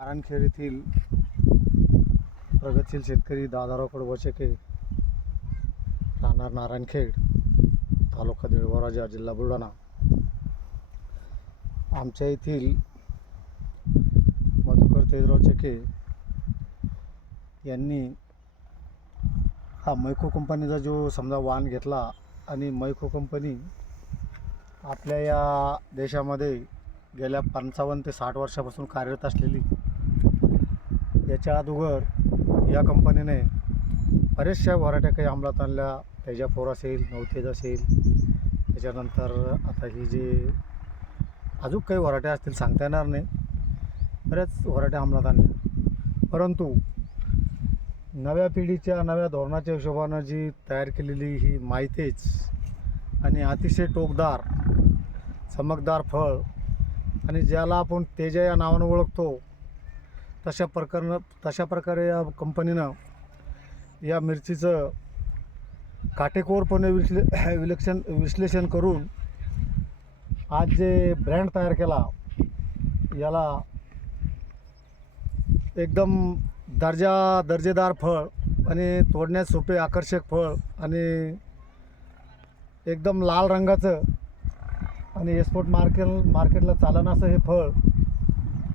नारायणखेड येथील प्रगतशील शेतकरी दादाराव कडवशेके राहणार नारायणखेड तालुका देळवराजा जिल्हा बुलढाणा. आमच्या येथील मधुकर तेजराव चेके यांनी हा मैको कंपनीचा जो समजा वाहन घेतला आणि मैको कंपनी आपल्या या देशामध्ये गेल्या पंचावन्न ते साठ वर्षापासून कार्यरत असलेली याच्या अगोदर या कंपनीने बऱ्याचशा व्हरायट्या काही अंमलात आणल्या. त्याच्या फोर असेल नवतेज असेल त्याच्यानंतर आता ही जे अजून काही व्हरायट्या असतील सांगता येणार नाही. बऱ्याच व्हरायट्या अंमलात आणल्या. परंतु नव्या पिढीच्या नव्या धोरणाच्या हिशोबानं जी तयार केलेली ही माहितीच आणि अतिशय टोकदार चमकदार फळ आणि ज्याला आपण तेजा या नावानं ओळखतो तशा प्रकारनं तशा प्रकारे या कंपनीनं या मिरचीचं काटेकोरपणे विश्ले विलक्षण विश्लेषण करून आज जे ब्रँड तयार केला याला एकदम दर्जा दर्जेदार फळ आणि तोडण्यास सोपे आकर्षक फळ आणि एकदम लाल रंगाचं आणि एक्सपोर्ट मार्केट मार्केटला चालनाचं हे फळ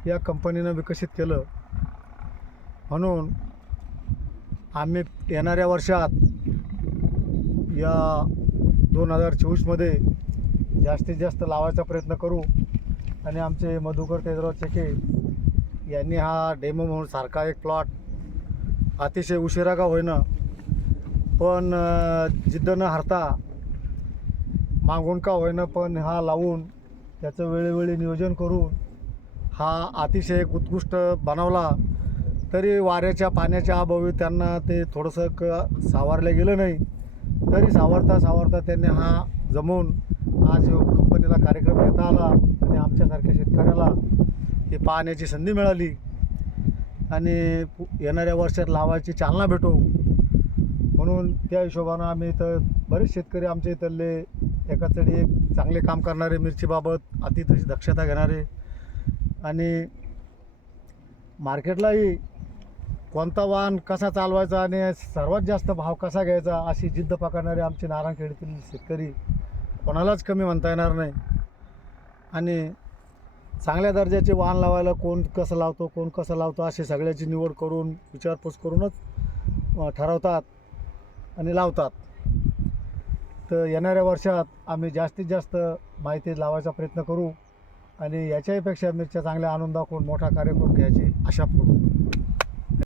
या कंपनीनं विकसित केलं. म्हणून आम्ही येणाऱ्या वर्षात या दोन हजार चोवीसमध्ये जास्तीत जास्त लावायचा प्रयत्न करू. आणि आमचे मधुकर तेजराव चेके यांनी हा डेमो म्हणून सारखा एक प्लॉट अतिशय उशिरा का होईना पण जिद्द न हरता मागून का होईना पण हा लावून त्याचं वेळोवेळी नियोजन करून हा अतिशय एक उत्कृष्ट बनवला. तरी वाऱ्याच्या पाण्याच्या अभावी त्यांना ते थोडंसं क सावरलं गेलं नाही. तरी सावरता सावरता त्यांनी हा जमवून आज कंपनीला कार्यक्रम घेता आला आणि आमच्यासारख्या शेतकऱ्याला हे पाहण्याची संधी मिळाली. आणि येणाऱ्या वर्षात लावायची चालना भेटो. म्हणून त्या हिशोबानं आम्ही इथं बरेच शेतकरी आमच्या इथले एका चढी एक चांगले काम करणारे मिरचीबाबत अति तशी दक्षता घेणारे. आणि मार्केटलाही कोणता वाहन कसा चालवायचा आणि सर्वात जास्त भाव कसा घ्यायचा अशी जिद्द पकडणारे आमचे नारायणखेडीतील शेतकरी कोणालाच कमी म्हणता येणार नाही. आणि चांगल्या दर्जाचे वाहन लावायला कोण कसं लावतो कोण कसं लावतो असे सगळ्याची निवड करून विचारपूस करूनच ठरवतात आणि लावतात. तर येणाऱ्या वर्षात आम्ही जास्तीत जास्त माहिती लावायचा प्रयत्न करू आणि याच्याहीपेक्षा मिरच्या चांगल्या आणून दाखवून मोठा कार्यक्रम घ्यायची आशा करू.